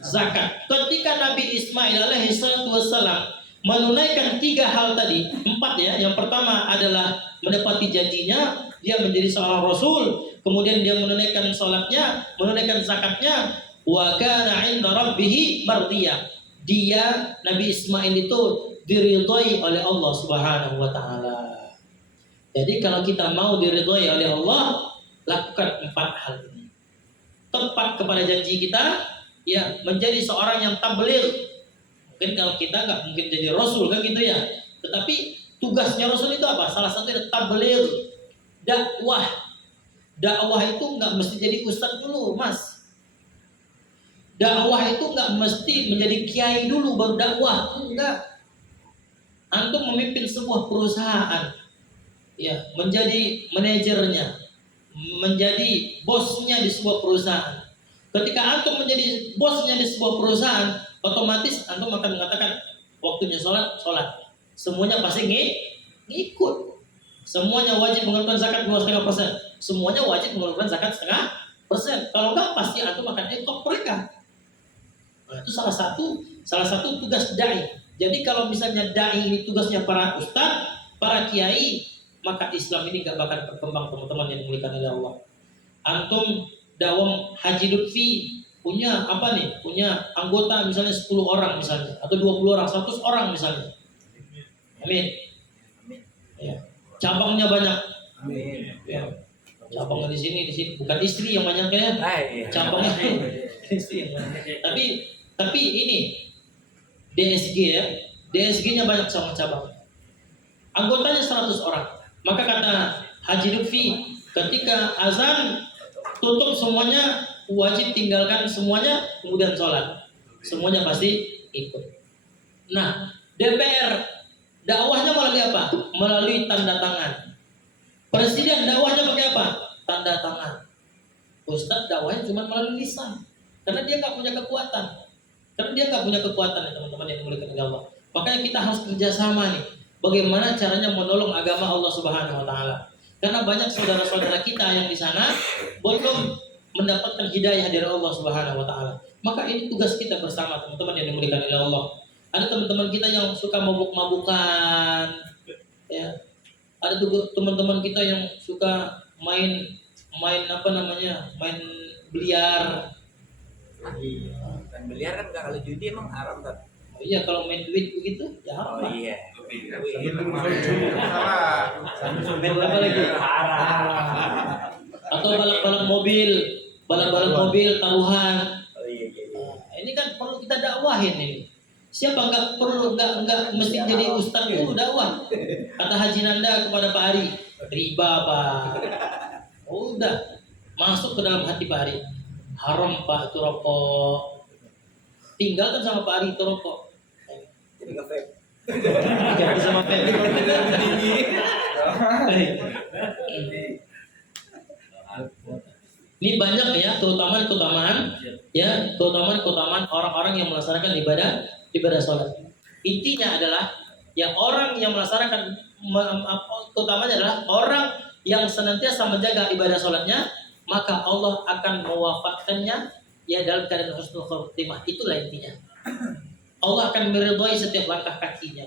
zakat. Ketika Nabi Ismail alaihi salatu wassalam menunaikan 3 hal tadi, 4 ya. Yang pertama adalah menepati janjinya, dia menjadi seorang rasul, kemudian dia menunaikan sholatnya, menunaikan zakatnya, wa kana 'inda rabbih mardiyya. Dia Nabi Ismail itu diridhai oleh Allah Subhanahu wa taala. Jadi kalau kita mau diridhai oleh Allah, lakukan 4 hal ini. Tepat kepada janji kita, ya, menjadi seorang yang tabligh. Mungkin kalau kita nggak mungkin jadi rasul kan gitu ya. Tetapi tugasnya rasul itu apa? Salah satunya tabligh, dakwah. Dakwah itu nggak mesti jadi ustadz dulu, Mas. Dakwah itu nggak mesti menjadi kiai dulu baru dakwah. Enggak. Antum memimpin sebuah perusahaan, ya, menjadi manajernya, menjadi bosnya di sebuah perusahaan. Ketika antum menjadi bosnya di sebuah perusahaan, otomatis antum akan mengatakan waktunya sholat. Semuanya pasti ngikut. Semuanya wajib mengeluarkan zakat 2,5%. Semuanya wajib mengeluarkan zakat 0,5%. Kalau enggak, pasti antum akan ikut mereka. Nah, itu salah satu tugas dai. Jadi kalau misalnya dai ini tugasnya para ustaz, para kiai, maka Islam ini gak bakal berkembang, teman-teman yang dimuliakan oleh Allah. Antum dawam Haji Lutfi punya apa nih? Punya anggota misalnya 10 orang misalnya, atau 20 orang, 100 orang misalnya. Amin. Ya. Cabangnya banyak. Amin. Ya. Cabangnya di sini bukan istri yang banyak ya. Cabangnya istri yang banyak. Tapi ini DSG ya. DSG-nya banyak sama cabang. Anggotanya 100 orang. Maka kata Haji Lutfi, ketika azan tutup semuanya wajib tinggalkan semuanya, kemudian sholat. Semuanya pasti ikut. Nah, DPR dakwahnya melalui apa? Melalui tanda tangan. Presiden dakwahnya pakai apa? Tanda tangan. Ustadz dakwahnya cuma melalui lisan, karena dia nggak punya kekuatan. Ya, teman-teman yang dimuliakan oleh Allah. Makanya kita harus kerjasama nih. Bagaimana caranya menolong agama Allah Subhanahu Wa Taala? Karena banyak saudara-saudara kita yang di sana belum mendapatkan hidayah dari Allah Subhanahu Wa Taala. Maka ini tugas kita bersama, teman-teman yang dimuliakan oleh Allah. Ada teman-teman kita yang suka mabuk-mabukan, ya. Ada teman-teman kita yang suka main biliar. Kan biliar kan kalau judi emang haram kan? Iya, kalau main duit begitu ya haram. Oh iya. Main apa lagi? Atau balap-balap mobil taruhan. Oh iya. Ini kan perlu kita dakwahin ini. Siapa nggak mesti jadi ustaz itu dakwah. Kata Haji Nanda kepada Pak Ari, riba Pak. Udah masuk ke dalam hati Pak Ari. Haram Pak itu rokok. Tinggalkan sama Pak Ari itu rokok. Jadi nggak vape. Ganti sama vape. Ini banyak ya keutamaan orang-orang yang melaksanakan ibadah sholat. Intinya adalah ya orang yang melaksanakan keutamanya adalah orang yang senantiasa menjaga ibadah sholatnya, maka Allah akan mewafatkannya ya dalam keadaan husnul khotimah. Itulah intinya. Allah akan meridhai setiap langkah kakinya.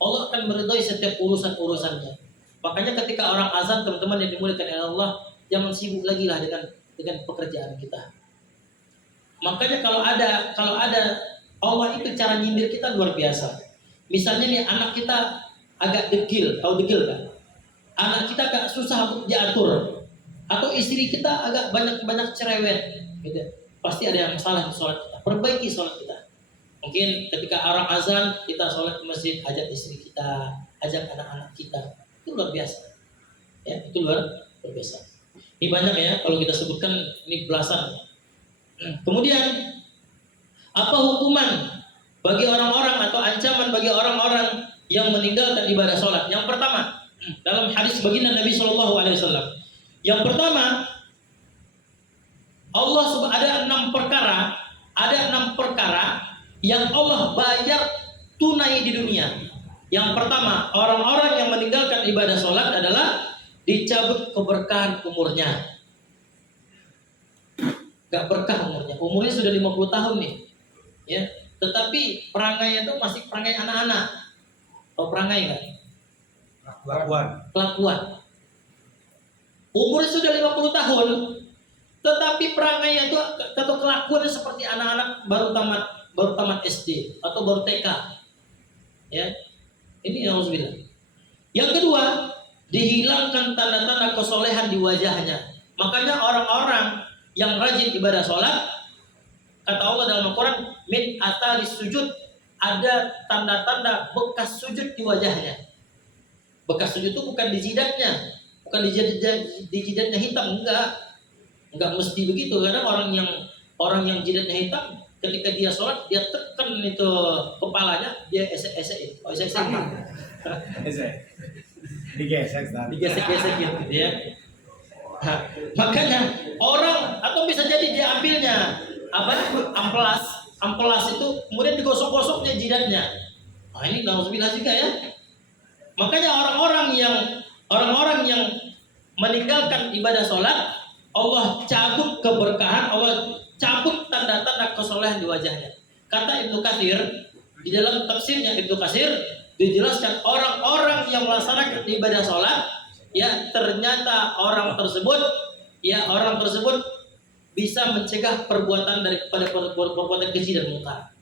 Allah akan meridhai setiap urusan-urusannya. Makanya ketika orang azan, teman-teman yang dimuliakan oleh Allah, jangan sibuk lagi lah dengan pekerjaan kita. Makanya kalau ada Allah itu cara nyindir kita luar biasa. Misalnya nih anak kita agak degil, tahu degil kan? Anak kita agak susah untuk diatur, atau istri kita agak banyak cerewet, gitu. Pasti ada yang salah di sholat kita. Perbaiki sholat kita. Mungkin ketika orang azan kita sholat di masjid, ajak istri kita, ajak anak-anak kita. Itu luar biasa. Ya, itu luar biasa. Ini banyak ya, kalau kita sebutkan ini belasan. Kemudian apa hukuman bagi orang-orang atau ancaman bagi orang-orang yang meninggalkan ibadah sholat? Yang pertama, dalam hadis baginda Nabi Shallallahu Alaihi Wasallam, yang pertama, Allah ada 6 perkara yang Allah bayar tunai di dunia. Yang pertama, orang-orang yang meninggalkan ibadah sholat adalah dicabut keberkahan umurnya. Gak berkah umurnya. Umurnya sudah 50 tahun nih. Ya, tetapi perangainya itu masih perangai anak-anak. Tahu perangai nggak? Kelakuan. Umurnya sudah 50 tahun, tetapi perangainya itu atau kelakuannya seperti anak-anak baru tamat SD atau baru TK. Ya. Ini nauzubillah. Yang kedua, dihilangkan tanda-tanda kesolehan di wajahnya. Makanya orang-orang yang rajin ibadah sholat, kata Allah dalam Al-Quran, min ataris sujud, ada tanda-tanda bekas sujud di wajahnya. Bekas sujud itu bukan di jidatnya, bukan di jidatnya hitam, enggak mesti begitu. Karena orang yang jidatnya hitam, ketika dia sholat, dia tekan itu kepalanya, dia esek-esek. Digesek-gesek gitu ya. Nah, makanya orang atau bisa jadi dia ambilnya amplas itu kemudian digosok-gosoknya jidatnya. Nah, ini nauzubillah juga ya. Makanya orang-orang yang meninggalkan ibadah sholat, Allah cabut keberkahan, Allah cabut tanda-tanda kesolehan di wajahnya. Kata Ibnu Katsir di dalam tafsirnya, Ibnu Katsir dijelaskan orang-orang yang melaksanakan ibadah sholat, ya ternyata orang tersebut bisa mencegah perbuatan daripada perbuatan keji dan munkar.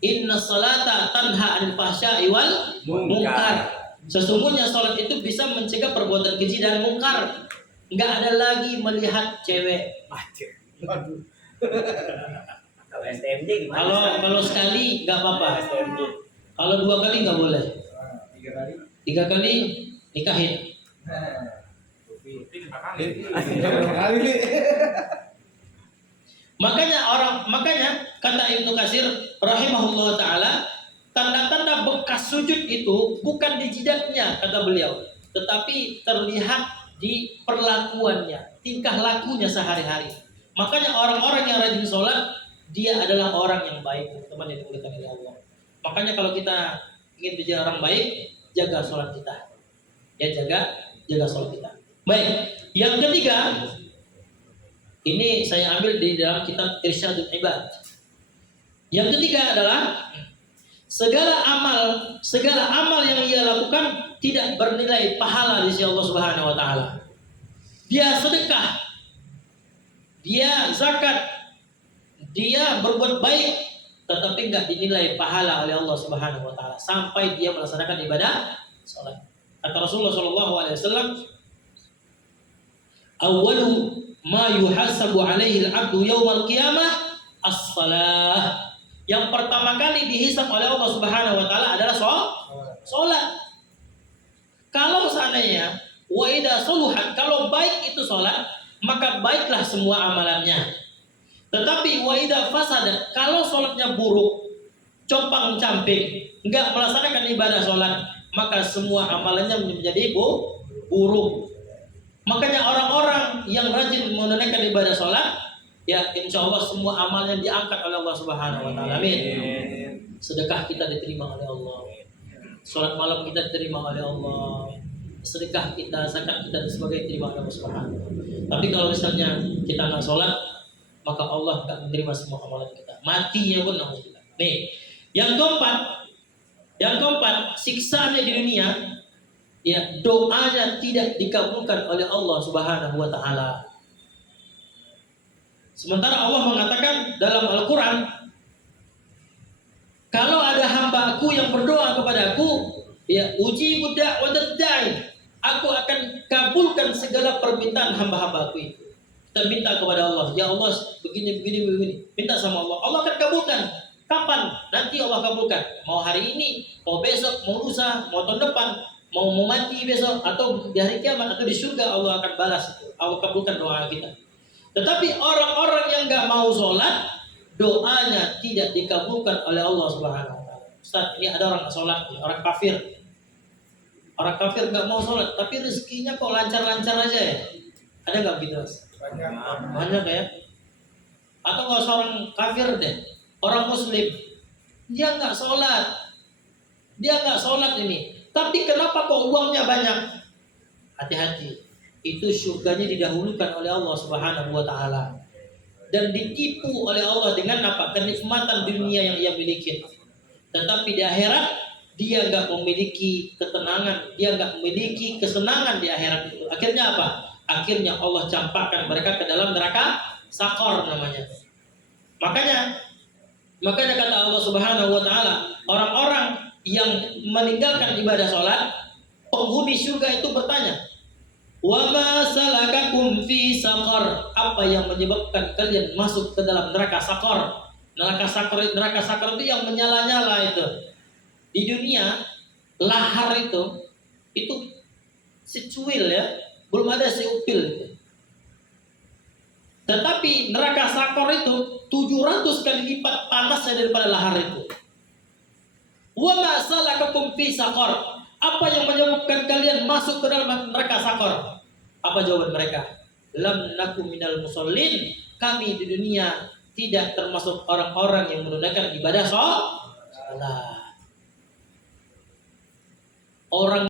Inna salata tanha 'anil fahsya'i wal munkar. Sesungguhnya salat itu bisa mencegah perbuatan keji dan munkar. Enggak ada lagi melihat cewek. Kalau STMJ gimana? Kalau sekali enggak apa-apa. Kalau 2 kali enggak boleh. 3 kali nikahin. Makanya kata Ibnu Katsir rahimahullah taala, tanda-tanda bekas sujud itu bukan di jidatnya kata beliau, tetapi terlihat di perlakuannya, tingkah lakunya sehari-hari. Makanya orang-orang yang rajin sholat, dia adalah orang yang baik, teman-teman yang dimuliakan oleh Allah. Makanya kalau kita ingin menjadi orang baik, jaga sholat kita. Ya, jaga sholat kita. Baik, yang ketiga, ini saya ambil di dalam kitab Irsyadul Ibad. Yang ketiga adalah segala amal yang ia lakukan tidak bernilai pahala di sisi Allah Subhanahu wa taala. Dia sedekah, dia zakat, dia berbuat baik, tetapi enggak dinilai pahala oleh Allah Subhanahu wa taala sampai dia melaksanakan ibadah salat. Kata Rasulullah sallallahu alaihi wasallam, "Awwalu ma yuhasabu alaihi al-'abdu yaumal qiyamah as-shalah." Yang pertama kali dihisab oleh Allah Subhanahu wa taala adalah salat. Kalau seandainya wa idza suluhat, kalau baik itu salat, maka baiklah semua amalannya. Tetapi wa idza fasada, kalau salatnya buruk, compang-camping, enggak melaksanakan ibadah salat, maka semua amalannya menjadi buruk. Makanya orang-orang yang rajin menunaikan ibadah salat, ya insya Allah semua amalnya diangkat oleh Allah Subhanahu wa taala. Amin. Sedekah kita diterima oleh Allah. Salat malam kita diterima oleh Allah. Sedekah kita, zakat kita dan sebagainya diterima oleh Allah Subhanahu wa taala. Tapi kalau misalnya kita nggak salat, maka Allah akan menerima semua amalan kita. Matinya pun alhamdulillah. Nih, yang keempat, siksaannya di dunia, ya doanya tidak dikabulkan oleh Allah Subhanahu wa taala. Sementara Allah mengatakan dalam Al-Quran, kalau ada hamba-Aku yang berdoa kepadaku, ya ujibu da'watad da'i, aku akan kabulkan segala permintaan hamba-hamba-Aku itu. Kita minta kepada Allah, ya Allah begini, minta sama Allah, Allah akan kabulkan. Kapan? Nanti Allah kabulkan. Mau hari ini, mau besok, mau lusa, mau tahun depan, mau mati besok atau di hari kiamat atau di surga, Allah akan balas itu. Allah kabulkan doa kita. Tetapi orang-orang yang nggak mau sholat, doanya tidak dikabulkan oleh Allah Subhanahu wa taala. Ustaz, ini ada orang nggak sholat, orang kafir. Orang kafir nggak mau sholat, tapi rezekinya kok lancar-lancar aja ya? Ada nggak begitu, Mas? Banyak. Banyak ya. Atau nggak seorang kafir deh, orang muslim, dia nggak sholat ini. Tapi kenapa kok uangnya banyak? Hati-hati, itu surganya didahulukan oleh Allah Subhanahu wa taala. Dan ditipu oleh Allah dengan apa? Kenikmatan dunia yang ia miliki. Tetapi di akhirat dia nggak memiliki ketenangan, dia nggak memiliki kesenangan di akhirat itu. Akhirnya apa? Akhirnya Allah campakkan mereka ke dalam neraka sakor namanya. Makanya kata Allah Subhanahu wa taala, orang-orang yang meninggalkan ibadah sholat, penghuni surga itu bertanya, wa ma salakakum fi saqar, apa yang menyebabkan kalian masuk ke dalam neraka sakor? Neraka sakor itu yang menyala-nyala itu. Di dunia lahar itu secuil ya, belum ada seupil itu. Tetapi neraka sakor itu 700 kali lipat panasnya daripada lahar itu. Wa ma salakakum fi saqar, apa yang menyebabkan kalian masuk ke dalam neraka sakor? Apa jawaban mereka? Lam nakum minal musallin, kami di dunia tidak termasuk orang-orang yang menunaikan ibadah sholat. Orang